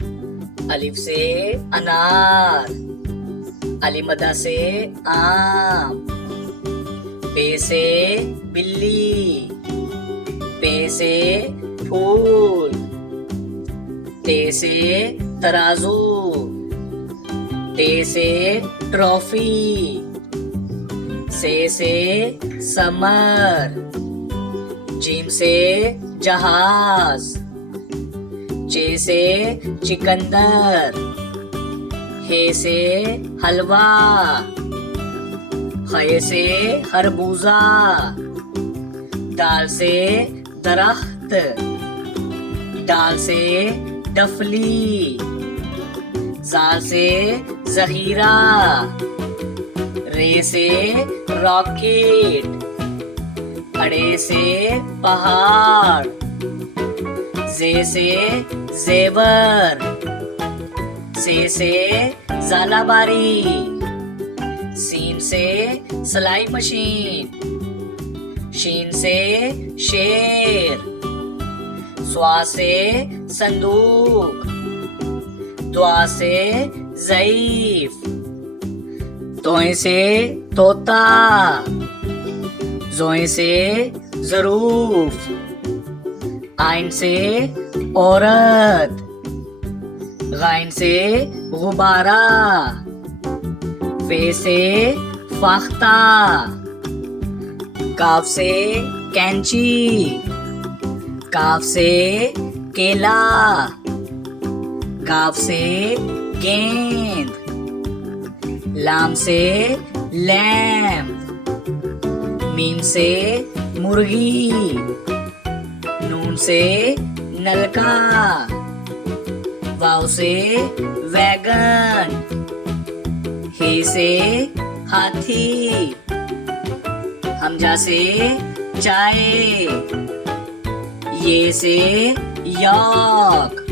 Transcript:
अलिफ से अनार, अलीमदा से आम, बे से बिल्ली, पे से फूल, ते से तराजू, टे से ट्रॉफी, से समर, जीम से जहाज, चे से चिकंदर, हे से हलवा, खे से खरबूजा, दाल से दरख्त, दाल से डफली, जाल से जहीरा, रे से रॉकेट, अड़े से पहाड़, जे से जेवर, से जालाबारी, सीन से सिलाई मशीन, शीन से शेर, स्वा से संदूक, दुआ से ज़ईफ, तोए से तोता, जोए से ज़रूफ, आइन से औरत, गाइन से गुब्बारा, फे से फाख्ता, काफ से कैंची, काफ से केला, काफ से गेंद, लाम से लैम्प, मीम से मुर्गी, नून से नलका, वाव से वैगन, हे से हाथी, हमजा से चाय, ये से यॉक,